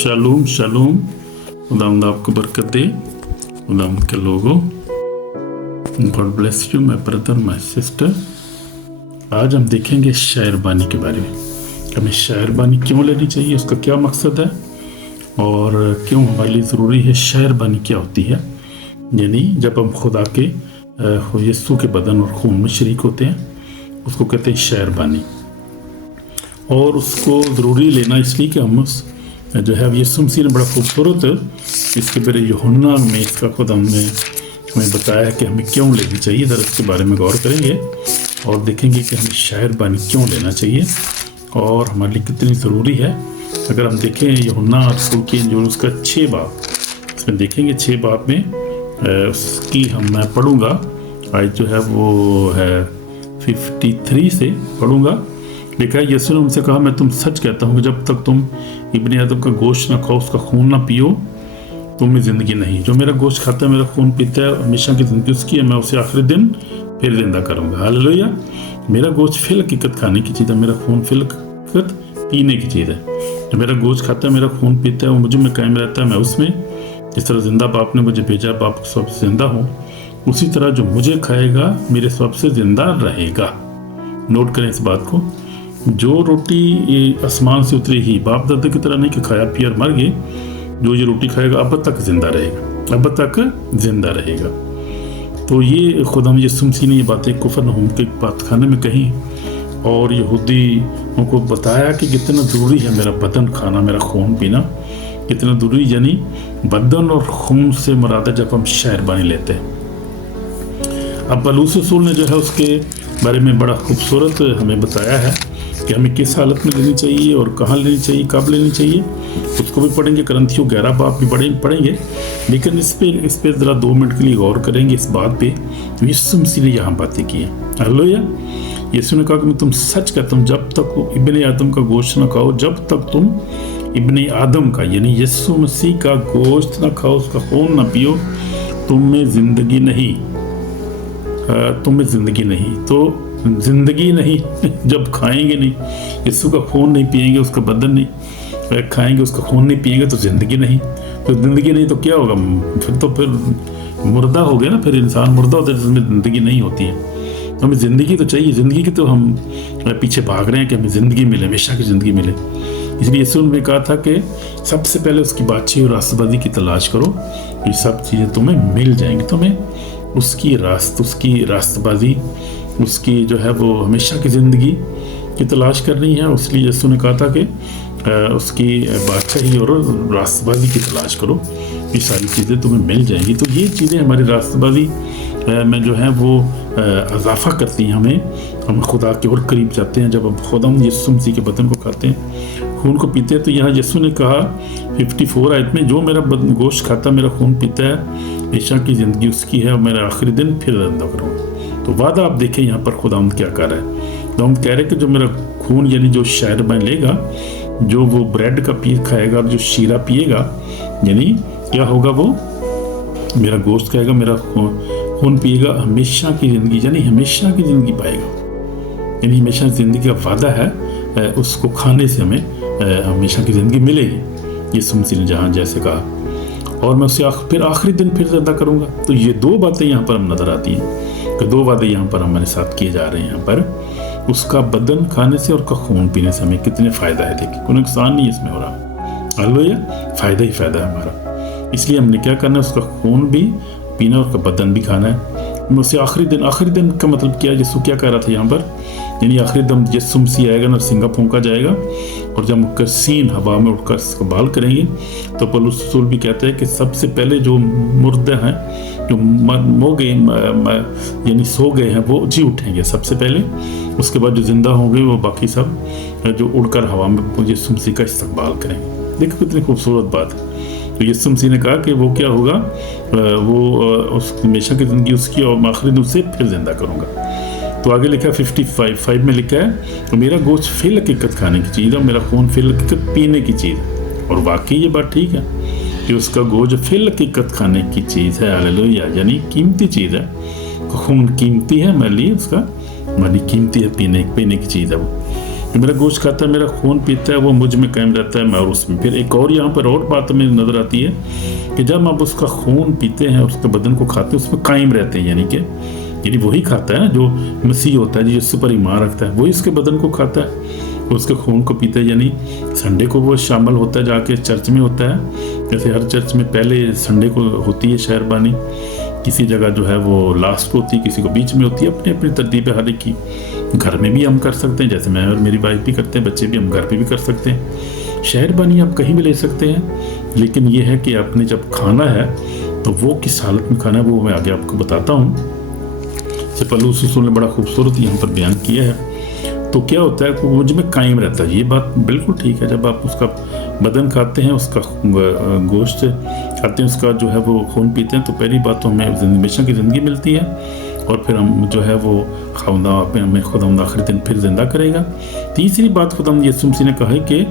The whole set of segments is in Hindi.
शालूम शालूम। खुदावंद आपको बरकत दे। खुदावंद के लोगों, God bless you my brother my sister. आज हम देखेंगे शायरबानी के बारे में। हमें शायरबानी क्यों लेनी चाहिए, उसका क्या मकसद है और क्यों हमारे लिए ज़रूरी है। शायरबानी क्या होती है? यानी जब हम खुदा के यीशु के बदन और खून में शरीक होते हैं, उसको कहते हैं शायरबानी। और उसको ज़रूरी लेना इसलिए कि हम उस जो है यीशु मसीह ने बड़ा खूबसूरत इसके बारे यूहन्ना में इसका खुद हमने हमें बताया है कि हमें क्यों लेनी चाहिए। ज़रा इसके बारे में गौर करेंगे और देखेंगे कि हमें शायरबानी क्यों लेना चाहिए और हमारे लिए कितनी ज़रूरी है। अगर हम देखें यूहन्ना रसूल की इंजील उसका 6 बाब, इसमें देखेंगे 6 बाब में उसकी मैं पढ़ूँगा। आज जो है वो है 53 से पढ़ूँगा। लिखा है, यीशु ने उनसे कहा, मैं तुम सच कहता हूँ कि जब तक तुम इब्ने आदम का गोश्त ना खाओ, उसका खून ना पियो, तुम्हें ज़िंदगी नहीं। जो मेरा गोश्त खाता है, मेरा खून पीता है, हमेशा की ज़िंदगी उसकी है, मैं उसे आखिरी दिन फिर जिंदा करूँगा। हालेलुया। मेरा गोश्त फिल हकीकत खाने की चीज़ है, मेरा खून फिल हकीकत पीने की चीज़ है। जो मेरा गोश्त खाता है, मेरा खून पीता है, वो मुझे में कायम रहता है, मैं उसमें। जिस तरह जिंदा बाप ने मुझे भेजा, बाप सब जिंदा हूँ, उसी तरह जो मुझे खाएगा मेरे सबसे जिंदा रहेगा। नोट करें इस बात को। जो रोटी आसमान से उतरी ही बाप दादा की तरह नहीं कि खाया पिया और मर गए, जो ये रोटी खाएगा अब तक जिंदा रहेगा, अब तक जिंदा रहेगा। तो ये खुदा यीशु मसीह ने ये बातें कुफरनहूम के बातखाने में कही और यहूदी उनको बताया कि कितना ज़रूरी है मेरा बदन खाना, मेरा खून पीना कितना ज़रूरी। यानी बदन और खून से मुराद है जब हम शायरबानी लेते हैं। अब पौलुस रसूल ने जो है उसके बारे में बड़ा खूबसूरत हमें बताया है कि हमें किस हालत में लेनी चाहिए और कहाँ लेनी चाहिए, कब लेनी चाहिए, उसको भी पढ़ेंगे। करंथियों 11 बाब भी पढ़ेंगे। लेकिन इस पे ज़रा 2 मिनट के लिए गौर करेंगे इस बात पे। यीशु मसीह ने यहाँ बातें की हैं। हालेलुया। यीशु ने कहा कि मैं तुम सच कहता हूँ, जब तक इब्ने आदम का गोश्त ना खाओ, जब तक तुम इब्ने आदम का यानी यीशु मसीह का गोश्त ना खाओ, उसका खून ना पियो, तुम्हें ज़िंदगी नहीं, तुम्हें ज़िंदगी नहीं। तो ज़िंदगी नहीं जब खाएंगे नहीं, यीशु का खून नहीं पिएंगे, उसका बदन नहीं खाएंगे, उसका खून नहीं पिएंगे, तो ज़िंदगी नहीं। तो ज़िंदगी नहीं तो क्या होगा? फिर मुर्दा हो गया ना। फिर इंसान मुर्दा होता है जिसमें ज़िंदगी नहीं होती है। तो हमें ज़िंदगी तो चाहिए। ज़िंदगी की तो हम पीछे भाग रहे हैं कि हमें ज़िंदगी मिले, हमेशा की ज़िंदगी मिले। इसलिए यीशु ने कहा था कि सबसे पहले उसकी बादशाही और रास्तबाजी की तलाश करो, ये सब चीज़ें तुम्हें मिल जाएंगी। तुम्हें उसकी रास्तबाजी, उसकी जो है वो हमेशा की ज़िंदगी की तलाश करनी है। इसलिए यीशु ने कहा था कि उसकी बादशाही और रास्तबाजी की तलाश करो, ये सारी चीज़ें तुम्हें मिल जाएंगी। तो ये चीज़ें हमारी रास्तबाजी में जो है वो इजाफा करती हैं, हम खुदा के और करीब जाते हैं। जब हम खुदा यीशु मसीह के बदन को खाते हैं, खून को पीते हैं, तो यहाँ यीशु ने कहा 54 आयत में, जो मेरा गोश्त खाता, मेरा खून पीता है, हमेशा की ज़िंदगी उसकी है और मेरा आखिरी दिन फिर जिंदा करूँगा। तो वादा आप देखें यहाँ पर खुदा क्या कर रहा है। तो हम कह रहे हैं कि जो मेरा खून यानी जो शायरबानी लेगा, जो वो ब्रेड का पीस खाएगा, जो शीरा पिएगा, यानी क्या होगा, वो मेरा गोश्त खाएगा, मेरा खून पिएगा, हमेशा की ज़िंदगी यानी हमेशा की ज़िंदगी पाएगा। यानी हमेशा ज़िंदगी का वादा है, उसको खाने से हमें हमेशा की ज़िंदगी मिलेगी। यीशु मसीह ने जहाँ जैसे कहा, और मैं उसे फिर आखिरी दिन फिर जिंदा करूँगा। तो ये 2 बातें यहाँ पर हम नज़र आती हैं कि 2 वादे यहाँ पर हमारे साथ किए जा रहे हैं। यहाँ पर उसका बदन खाने से और उसका खून पीने से हमें कितने फ़ायदा है। देखिए, कोई नुकसान नहीं इसमें हो रहा। हालेलुया। फ़ायदा ही फ़ायदा है हमारा। इसलिए हमने क्या करना है, उसका खून भी पीना और उसका बदन भी खाना है। उसे आखिरी दिन का मतलब क्या है? यीशु क्या कह रहा था यहाँ पर? यानी आखिरी दम यीशु मसीह आएगा, नरसिंगा फूंका जाएगा और जब कसीन हवा में उठकर इस्तेमाल करेंगे, तो पौलुस रसूल भी कहते हैं कि सबसे पहले जो मुर्दे हैं, जो मो गए यानी सो गए हैं, वो जी उठेंगे सबसे पहले। उसके बाद जो जिंदा होंगे वो बाकी सब जो उड़कर हवा में यीशु मसीह का इस्तेमाल करेंगे। देखो कितनी खूबसूरत बात है। तो यीशु मसीह ने कहा कि वो क्या होगा, वो उस हमेशा की ज़िंदगी उसकी और आखिरी दिन उसे फिर जिंदा करूँगा। तो आगे लिखा है 55 में लिखा है, तो मेरा गोश्त फिल हकीकत खाने की चीज़ है, मेरा खून फिल हकीकत पीने की चीज़ है। और वाकई ये बात ठीक है कि उसका गोश्त फिल हकीकत खाने की चीज़ है। हालेलुया। यानी कीमती चीज़ है, खून कीमती है हमारे लिए, उसका हमारी कीमती है, पीने की चीज़ है वो। जो मेरा गोश्त खाता है, मेरा खून पीता है, वो मुझ में कायम रहता है, मैं और उसमें। फिर एक और यहाँ पर और बात हमें नज़र आती है कि जब आप उसका खून पीते हैं, उसके बदन को खाते हैं, उसमें कायम रहते हैं, यानी वही खाता है ना जो मसीह होता है, जिस पर ईमान रखता है, वही उसके बदन को खाता है, उसके खून को पीता है। यानी संडे को वो शामिल होता है, जाके चर्च में होता है। जैसे हर चर्च में पहले संडे को होती है शहरबानी, किसी जगह जो है वो लास्ट को होती है, किसी को बीच में होती है, अपनी अपनी तरतीब है हर एक की। घर में भी हम कर सकते हैं, जैसे मैं और मेरी वाइफ भी करते हैं, बच्चे भी, हम घर पे भी कर सकते हैं। शहरबानी आप कहीं भी ले सकते हैं, लेकिन ये है कि आपने जब खाना है तो वो किस हालत में खाना है वो मैं आगे आपको बताता हूँ। से पलूस रसूल ने बड़ा खूबसूरत यहाँ पर बयान किया है। तो क्या होता है, वो मुझ में कायम रहता है। ये बात बिल्कुल ठीक है। जब आप उसका बदन खाते हैं, उसका गोश्त खाते हैं, उसका जो है वो खून पीते हैं, तो पहली बात तो हमें हमेशा की ज़िंदगी मिलती है, और फिर हम जो है वो हमें खुदा आखिरी दिन फिर ज़िंदा करेगा। तीसरी बात खुदा यीशु मसीह ने कहा है कि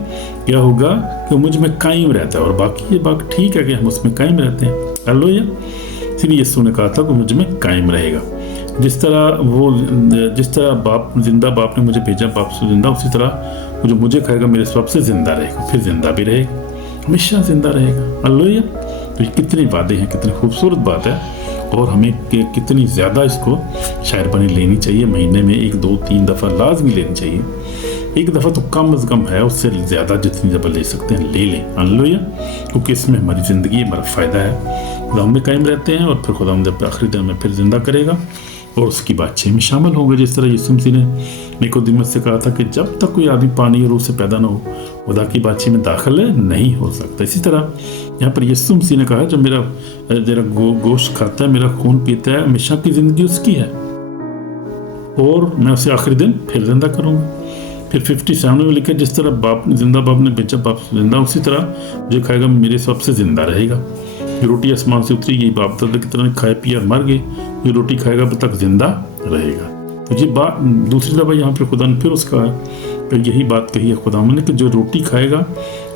क्या होगा कि मुझ में कायम रहता है, और बाकी ये बात ठीक है कि हम उसमें कायम रहते हैं। हालेलुया। इसलिए यीशु ने कहा था कि मुझ में कायम रहेगा। जिस तरह बाप जिंदा, बाप ने मुझे भेजा, बाप से जिंदा, उसी तरह जो मुझे खाएगा मेरे स्वभाव से जिंदा रहेगा, फिर जिंदा भी रहेगा, हमेशा जिंदा रहेगा। हालेलुया। तो ये कितने वादे हैं, कितनी खूबसूरत बात है, और हमें कितनी ज़्यादा इसको शायरबानी लेनी चाहिए। महीने में 1, 2, 3 दफ़ा लाजमी लेनी चाहिए। एक दफ़ा तो कम अज़ कम है, उससे ज़्यादा जितनी दफ़ा ले सकते हैं ले लें। हालेलुया। क्योंकि इसमें हमारी ज़िंदगी, हमारा फ़ायदा है। खुदा में कायम रहते हैं, और फिर खुदा जब आखिरी दिन में फिर ज़िंदा करेगा और उसकी बातचीत में शामिल होंगे। जिस तरह यीशु मसीह ने निकोदेमुस से कहा था कि जब तक कोई आदमी पानी और रूह से पैदा ना हो, खुदा की बातचीत में दाखिल नहीं हो सकता। इसी तरह यहाँ पर यीशु मसीह ने कहा, जो मेरा गोश्त खाता है, मेरा खून पीता है, हमेशा की ज़िंदगी उसकी है, और मैं उसे आखिरी दिन फिर जिंदा करूँगा। फिर 57 में लिखा, जिस तरह बाप ने भेजा, बाप जिंदा, उसी तरह जो खाएगा मेरे सबसे जिंदा रहेगा। ये रोटी आसमान से उतरी, यही बाप दादा की तरह खाए पिए और मर गए, ये रोटी खाएगा अब तक जिंदा रहेगा। तो ये बात दूसरी दफ़ा यहाँ पे खुदा ने फिर उसका यही बात कही है खुदा ने कि जो रोटी खाएगा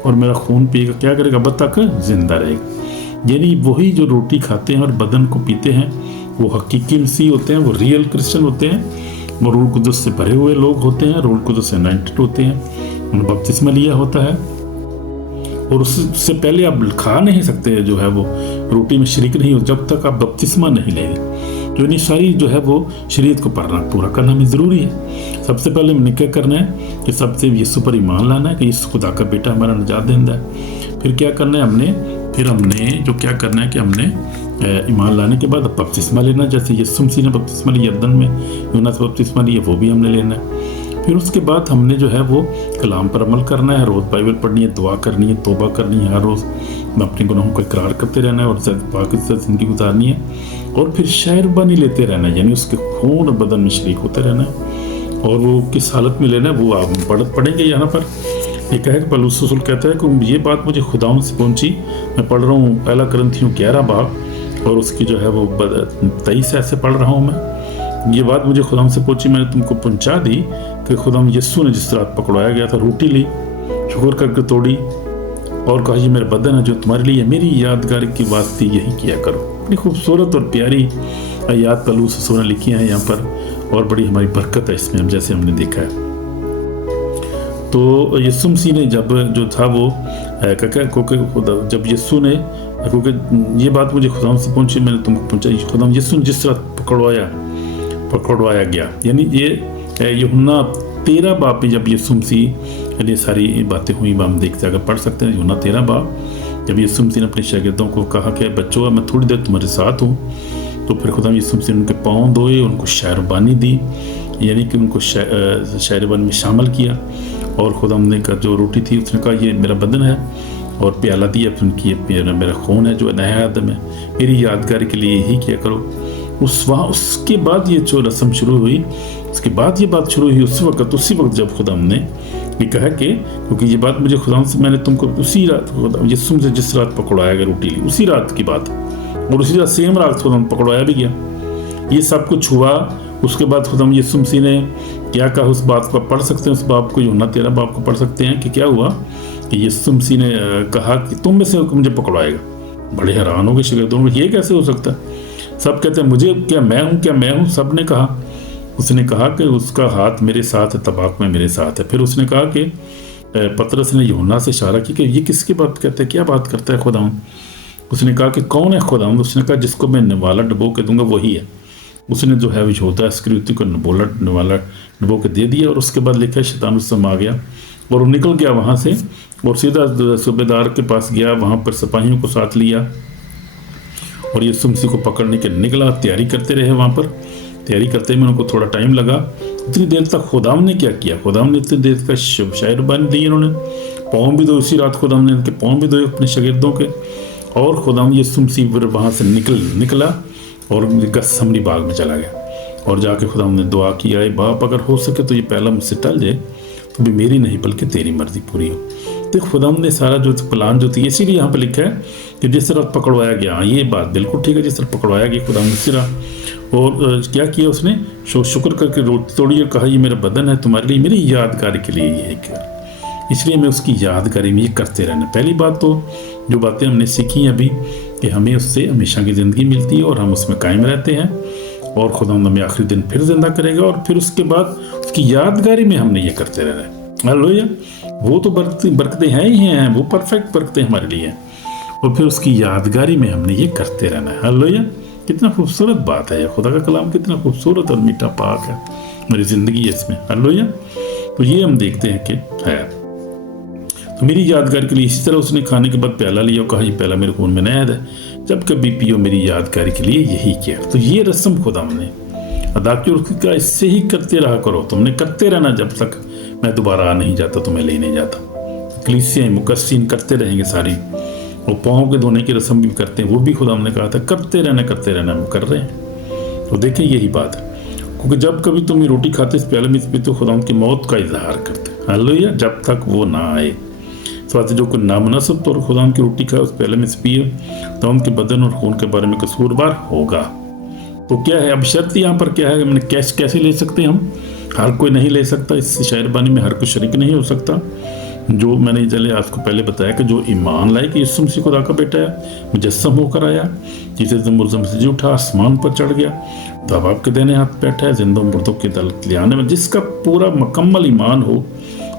और मेरा खून पिएगा क्या करेगा, अब तक जिंदा रहेगा। यानी वही जो रोटी खाते हैं और बदन को पीते हैं, वो हकीकी मसीह होते हैं, वो रियल क्रिश्चियन होते हैं, वो रूह कुदस से भरे हुए लोग होते हैं, रूह कुदस से अनॉइंटेड होते हैं, उन्होंने बपतिस्मा लिया होता है, और उससे पहले आप खा नहीं सकते जो है वो रोटी में शरीक नहीं हो जब तक आप बपतिस्मा नहीं लेंगे। तो इन्हीं सारी जो है वो शरीयत को पूरा करना हमें ज़रूरी है। सबसे पहले हमें क्या करना है कि सबसे यीशु पर ईमान लाना है कि यीशु खुदा का बेटा हमारा निजात देंदा है। फिर क्या करना है हमने जो क्या करना है कि हमने ईमान लाने के बाद बपतिस्मा लेना, जैसे यीशु मसीह ने बपतिस्मा लिया यरदन में, यूहन्ना से बपतिस्मा लिया, वो भी हमने लेना है। फिर उसके बाद हमने जो है वो कलाम पर अमल करना है, रोज़ बाइबल पढ़नी है, दुआ करनी है, तौबा करनी है, हर रोज़ अपने गुनाहों को इकरार करते रहना है और पाक से ज़िंदगी गुजारनी है, और फिर शायरबानी लेते रहना है, यानी उसके खून और बदन में शरीक होते रहना है। और वो किस हालत में लेना है वो आप पढ़ेंगे। यहाँ पर एक है कि पौलुस रसूल कहता है कि ये बात मुझे खुदावंद से पहुँची, मैं पढ़ रहा हूँ 1 कुरिन्थियों 11 बाब, और उसकी जो है वो 23 ऐसे पढ़ रहा हूँ मैं। ये बात मुझे खुदाम से पहुंची, मैंने तुमको पहुंचा दी कि खुदाम यीशु ने जिस रात पकड़वाया गया था, रोटी ली, शुक्र करके तोड़ी, और कहा ये मेरा बदन है जो तुम्हारे लिए, मेरी यादगार की वास्ते यही किया करो। बड़ी खूबसूरत और प्यारी आयात पौलुस रसूल ने लिखी हैं यहाँ पर, और बड़ी हमारी बरकत है इसमें, जैसे हमने देखा है। तो यीशु मसीह ने जब जो था वो जब यीशु ने, क्योंकि ये बात मुझे खुदाम से पहुंची, मैंने तुमको पहुंचाई, खुदाम यीशु ने जिस रात पकड़वाया गया, यानी ये यूहन्ना 13 बाब में जब यीशु मसीह ये सारी बातें हुई, हम देखते अगर पढ़ सकते हैं यूहन्ना 13 बाब, जब यीशु मसीह ने अपने शागिर्दों को कहा कि बच्चों मैं थोड़ी देर तुम्हारे साथ हूँ, तो फिर खुदा यीशु मसीह ने उनके पाँव धोए, उनको शायरबानी दी, यानी कि उनको शायरबानी में शामिल किया, और खुदा ने का जो रोटी थी उसने कहा ये मेरा बदन है, और प्याला दिया, फिर उनकी मेरा खून है जो नया आदम है, मेरी यादगारी के लिए यही किया करो। उसके बाद ये जो रस्म शुरू हुई, उसके बाद ये बात शुरू हुई उसी वक्त जब खुदा ने ये कहा कि क्योंकि ये बात मुझे खुदा से, मैंने तुमको उसी रात यीशु से जिस रात पकड़वाया गया रोटी ली, उसी रात की बात, और उसी रात सेम रात खुदा पकड़वाया भी गया। ये सब कुछ हुआ। उसके बाद खुदा यीशु मसीह ने क्या कहा, उस बात को पढ़ सकते हैं, उस बाप को यूहन्ना 13 बाब को पढ़ सकते हैं कि क्या हुआ कि यीशु मसीह ने कहा कि तुम में से मुझे पकड़वाएगा। बड़े हैरान हो गए शागिर्दों, ये कैसे हो सकता है? सब कहते हैं मुझे, क्या मैं हूँ, सब ने कहा उसने कहा कि उसका हाथ मेरे साथ है, तबाक में मेरे साथ है। फिर उसने कहा कि पतरस ने यूहन्ना से इशारा की कि ये किसकी बात करता है, क्या बात करता है खुदावंद। उसने कहा कि कौन है खुदावंद। उसने कहा जिसको मैं निवाला डुबो के दूंगा वही है। उसने जो है यहूदा इस्करियोती को निवाला डुबो के दे दिया। और उसके बाद लिखा है शैतान उससे आ गया और वो निकल गया वहाँ से और सीधा सूबेदार के पास गया। वहाँ पर सिपाहियों को साथ लिया और यीशु मसीह को पकड़ने के निकला। तैयारी करते रहे, वहाँ पर तैयारी करते में उनको थोड़ा टाइम लगा। इतनी देर तक खुदाम ने क्या किया, खुदाम ने इतनी देर तक शायर बन दी इन्होंने। पाँव भी दो इसी रात खुदाम ने इनके पाँव भी धोए अपने शागिर्दों के। और खुदाम यीशु मसीह वहाँ से निकला और गत्सेमनी बाग में चला गया और जाके खुदाम ने दुआ की, आए बाप अगर हो सके तो ये पहला मुझसे टल जाए, तो भी मेरी नहीं बल्कि तेरी मर्जी पूरी हो। तो खुदाम ने सारा जो प्लान जो थी, इसीलिए यहाँ पे लिखा है कि जिस तरह पकड़वाया गया, ये बात बिल्कुल ठीक है, जिस तरह पकड़वाया गया खुदाम ने उसी तरह। और क्या किया उसने, शुक्र करके रोटी तोड़ी और कहा ये मेरा बदन है तुम्हारे लिए, मेरी यादगारी के लिए ये कर। इसलिए मैं उसकी यादगारी में ये करते रहना। पहली बात तो जो बातें हमने सीखी अभी कि हमें उससे हमेशा की ज़िंदगी मिलती है और हम उसमें कायम रहते हैं और खुदा हमें आखिरी दिन फिर जिंदा करेगा। और फिर उसके बाद उसकी यादगारी में हमने ये करते रहना है। हालेलुया। वो तो बरकतें हैं ही हैं, वो परफेक्ट बरकतें हमारे लिए हैं और फिर उसकी यादगारी में हमने ये करते रहना है। हालेलुया। कितना खूबसूरत बात है, खुदा का कलाम कितना खूबसूरत और मीठा पाक है, मेरी ज़िंदगी है इसमें। हालेलुया। तो ये हम देखते हैं कि है। तो मेरी यादगार के लिए इसी तरह उसने खाने के बाद प्याला लिया और कहा ये प्याला मेरे खून में नया है, जब कभी पियो मेरी यादगारी के लिए यही किया। तो ये रस्म खुदा हमने अदा की और उसका इससे ही करते रहा करो। तुमने करते रहना जब तक मैं दोबारा आ नहीं जाता, तुम्हें ले नहीं जाता। कलीसियाँ मुकस्सीन करते रहेंगे सारी, और पाँव के धोने की रस्म भी करते हैं, वो भी खुदा हमने कहा था करते रहना, हम कर रहे हैं। तो देखें यही बात है, क्योंकि जब कभी तुम ये रोटी खाते इस प्याले में पीते हो, खुदा की मौत का इजहार करते। हालेलुया। जब तक वो ना आए। जो कोई नामुनासिब तौर खुदा की रोटी खाए उस प्याले में से पिए तो उनके बदन और खून के बारे में कसूरवार होगा। तो क्या है अब शर्त यहाँ पर क्या है, हमने कैसे ले सकते हैं हम? हर कोई नहीं ले सकता, इस शायरबानी में हर कोई शरीक नहीं हो सकता। जो मैंने चले आपको पहले बताया कि जो ईमान लाए कि यीशु मसीह खुदा का बेटा है, मुजस्सम होकर आया, जिसे मुर्दम से जी उठा, आसमान पर चढ़ गया, तो अब आपके देने हाथ बैठा है, जिंदा मुर्दों की अदालत ले आने में, जिसका पूरा मुकम्मल ईमान हो,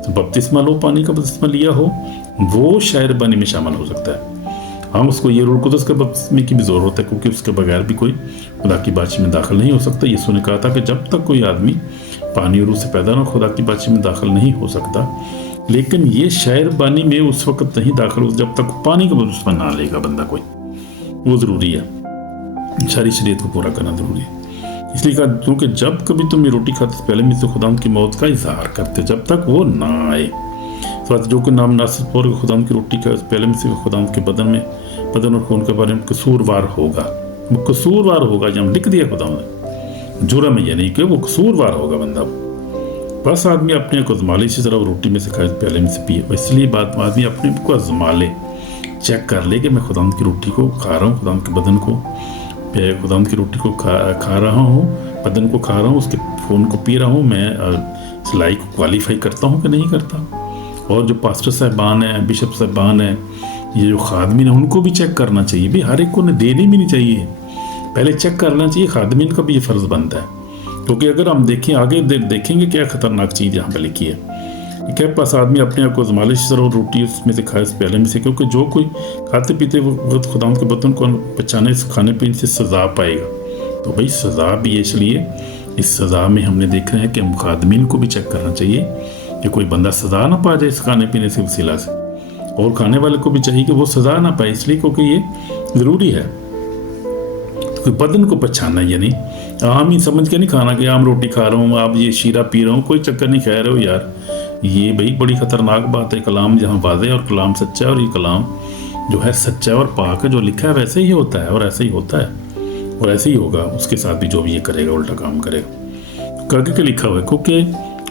तो बपतिस्मा लो, पानी का बपतिस्मा लिया हो, वो शायरबानी में शामिल हो सकता है। हम उसको ये रूह कुदस के बपतिस्मे की भी ज़रूरत है, क्योंकि उसके बगैर भी कोई खुदा की बादशाही में दाखिल नहीं हो सकता। यीशु ने कहा था कि जब तक कोई आदमी पानी और रूह से पैदा ना खुदा की बादशाही में दाखिल नहीं हो सकता। लेकिन ये शायरबानी में उस वक्त नहीं दाखिल हो जब तक पानी का बपतिस्मा ना लेगा बंदा कोई, वो ज़रूरी है, सारी शरीयत को पूरा करना ज़रूरी है। इसलिए कहा क्योंकि जब कभी तुम ये रोटी खाते पहले में से खुदा की मौत का इजहार करते जब तक वो ना आए। तो जो कोई नाम नासिब और खुदा की रोटी का पहले में से खुदा के बदन और खून के बारे में कसूरवार होगा। वो कसूरवार होगा, जब लिख दिया खुदा ने, जुर्म है, यानी कि वो कसूरवार होगा बंदा। बस आदमी अपने को आजमा ले, इसी तरह वो रोटी में से खाए पहले में से पिए। इसलिए बात आदमी अपने को आजमा ले, चेक कर ले कि मैं खुदा की रोटी को खा रहा हूँ, खुदा के बदन को, खुदा की रोटी को खा रहा हूँ, बदन को खा रहा हूँ, उसके खून को पी रहा हूँ, मैं सिलाई को क्वालिफाई करता हूँ कि नहीं करता। और जो पास्टर साहबान हैं, बिशप साहबान हैं, ये जो खादमीन है, उनको भी चेक करना चाहिए। भी हर एक को देनी भी नहीं चाहिए, पहले चेक करना चाहिए। खादमीन का भी ये फ़र्ज़ बनता है, क्योंकि अगर हम देखें आगे देखेंगे क्या ख़तरनाक चीज़ यहाँ पर लिखी है। क्या पास आदमी अपने आप को आज़मा सर रोटी उसमें से खाए, पहले में से, क्योंकि जो कोई खाते पीते वक्त खुदा के बदन को पहचाने खाने पीने से सज़ा पाएगा। तो भाई सज़ा भी है, इसलिए इस सज़ा में हमने देख रहे हैं कि हम खादमीन को भी चेक करना चाहिए कि कोई बंदा सज़ा ना पा जाए इस खाने पीने से वसीला से, और खाने वाले को भी चाहिए कि वो सज़ा ना पाए, इसलिए क्योंकि ये ज़रूरी है। तो बदन को पहचानना, यानी आम ही समझ के नहीं खाना कि आम रोटी खा रहा हूँ, आप ये शीरा पी रहा हूँ, कोई चक्कर नहीं खा रहे हो यार। ये भाई बड़ी ख़तरनाक बात है। कलाम जहाँ वाज़े और कलाम सच्चा है, और ये कलाम जो है सच्चा और पाक है, जो लिखा है वैसे ही होता है और ऐसे ही होता है और ऐसे ही होगा उसके साथ भी। जो भी ये करेगा उल्टा काम करेगा। तो आगे के लिखा हुआ है, क्योंकि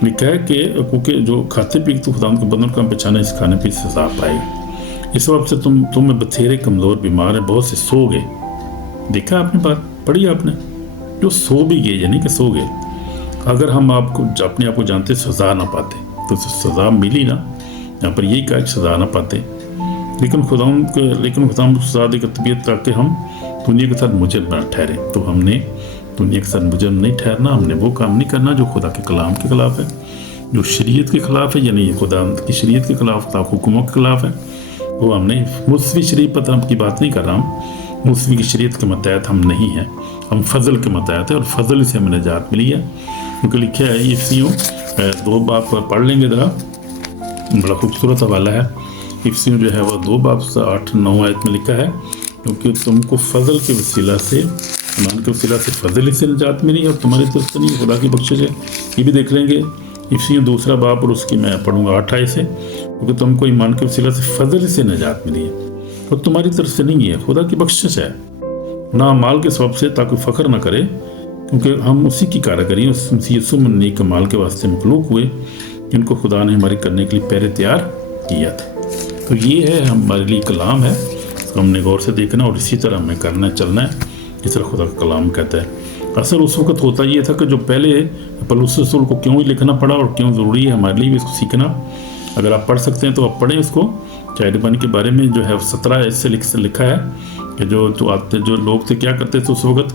लिखा है कि क्योंकि जो खाते पीते तो खुदा के बदन को पहचाने इस खाने पीने से सज़ा पाएगा। इस वक्त से तुम्हें बथेरे कमज़ोर बीमार है, बहुत से सो गए। देखा आपने बात पढ़ी आपने, जो सो भी गए, यानी कि सो गए। अगर हम आपको अपने आप को जानते सज़ा ना पाते तो सज़ा मिली ना, यहाँ पर यही कहा सज़ा ना पाते, लेकिन खुदा सज़ा देकर तबीयत ताकि हम दुनिया के साथ मुजरिम ना ठहरे। तो हमने दुनिया के साथ मुजरिम नहीं ठहरना, हमने वो काम नहीं करना जो खुदा के कलाम के ख़िलाफ़ है, जो शरीयत के ख़िलाफ़ है, यानी खुदा की शरीयत के ख़िलाफ़, खुदा हुक्मों के ख़िलाफ़ है, वो हमने मूसवी शरीयत पर की बात नहीं कर रहा हूँ। मूसवी की शरीयत के मतहत हम नहीं हैं, हम फजल के मतहत है और फजल से हमें निजात मिली है। क्योंकि लिखा है इफ्सियों 2 बाब पढ़ लेंगे ज़रा, बड़ा खूबसूरत हवाला है। इफ्सियों जो है वो 2 बाब 8-9 आयत में लिखा है, क्योंकि तुमको फजल के वसीला से, ईमान के वसीला से फजल से निजात मिली और तुम्हारी तरफ से नहीं, खुदा की बख्शिश है। ये भी देख लेंगे इफ्सियों 2 बाब, और उसकी मैं पढ़ूंगा 8 आयत से, क्योंकि तुमको ईमान के वसीला से फजल से निजात मिली है और तुम्हारी तरफ से नहीं है, खुदा की बख्शिश है, ना माल के सबब से, ताकि फ़ख्र ना करे, क्योंकि हम उसी की कारीगरी यीशु नेक माल के वास्ते मखलूक हुए, जिनको खुदा ने हमारी करने के लिए पहले तैयार किया था। तो ये है हमारे लिए कलाम है, इसको हमने गौर से देखना और इसी तरह हमें करना चलना है जिस तरह खुदा का कलाम कहता है। असल उस वक्त होता ये था कि जो पहले पौलुस रसूल को क्यों ही लिखना पड़ा और क्यों ज़रूरी है हमारे लिए भी इसको सीखना। अगर आप पढ़ सकते हैं तो आप पढ़ें इसको। शायरबानी के बारे में जो है 17 ऐसे लिखा है कि जो लोग थे क्या करते थे उस वक्त,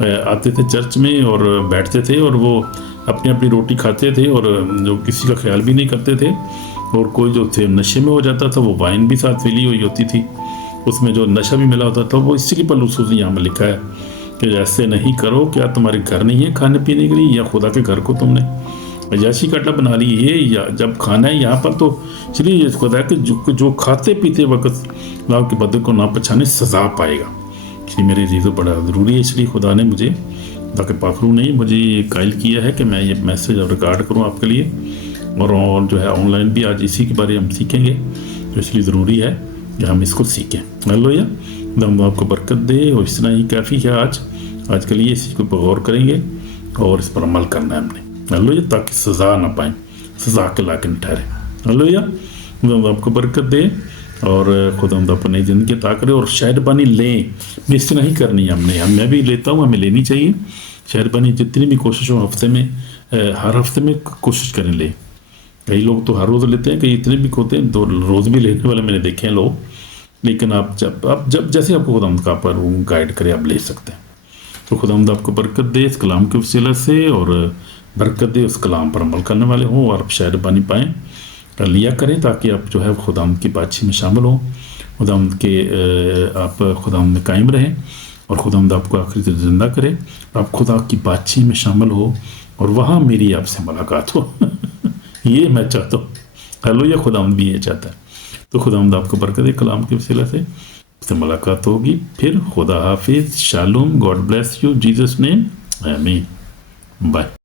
आते थे चर्च में और बैठते थे और वो अपनी अपनी रोटी खाते थे और जो किसी का ख्याल भी नहीं करते थे, और कोई जो थे नशे में हो जाता था, वो वाइन भी साथ मिली हुई होती थी, उसमें जो नशा भी मिला होता था, वो इसलिए पौलुस ने यहाँ में लिखा है कि ऐसे नहीं करो, क्या तुम्हारे घर नहीं है खाने पीने के लिए, या खुदा के घर को तुमने अयाशी का अड्डा बना ली है, या जब खाना है यहाँ पर तो चलिए खुदा कि जो खाते पीते वक्त लाभ के बदले को ना पहचाने सज़ा पाएगा। इसलिए मेरे चीज़ों बड़ा ज़रूरी है, इसलिए खुदा ने मुझे, ताकि पाखरू ने मुझे कायल किया है कि मैं ये मैसेज और रिकॉर्ड करूँ आपके लिए, और जो है ऑनलाइन भी आज इसी के बारे में हम सीखेंगे, तो इसलिए ज़रूरी है कि हम इसको सीखें। हालेलुया, खुदा आपको बरकत दे। और इतना ही काफ़ी है आज के लिए, इसी को गौर करेंगे और इस पर अमल करना है हमने। हालेलुया, ताकि सज़ा ना पाएँ, सज़ा के लायक न ठहरे। हालेलुया, खुदा आपको बरकत दे और खुदा अपनी ज़िंदगी अता करे। और शायरबानी लें, मिस नहीं करनी हमने, मैं भी लेता हूँ, हमें लेनी चाहिए शायरबानी। जितनी भी कोशिश हो हफ्ते में, हर हफ्ते में कोशिश करें ले। कई लोग तो हर रोज़ लेते हैं, कई इतने भी होते हैं 2 रोज़ भी लेने वाले मैंने देखे हैं लोग। लेकिन आप जब जैसे आपको खुदावंद का पर गाइड करे आप ले सकते हैं। तो खुदावंद आपको बरकत दे इस कलाम के वसीला से, और बरकत दे उस कलाम पर अमल करने वाले हों और आप शायरबानी पाएँ लिया करें, ताकि आप जो है खुदावंद की बातचीत में शामिल हों, खुदावंद के आप खुदावंद में कायम रहें और खुदावंद आपको आखिरी तक जिंदा करे, आप खुदा की बातचीत में शामिल हो और वहाँ मेरी आपसे मुलाकात हो। ये मैं चाहता हूँ। हालेलुया, खुदावंद भी ये चाहता है। तो खुदावंद आपको बरकत दे, कलाम के वसीला से उससे मुलाकात होगी फिर। खुदा हाफिज, शालोम, God bless you, Jesus name, आमीन, बाय।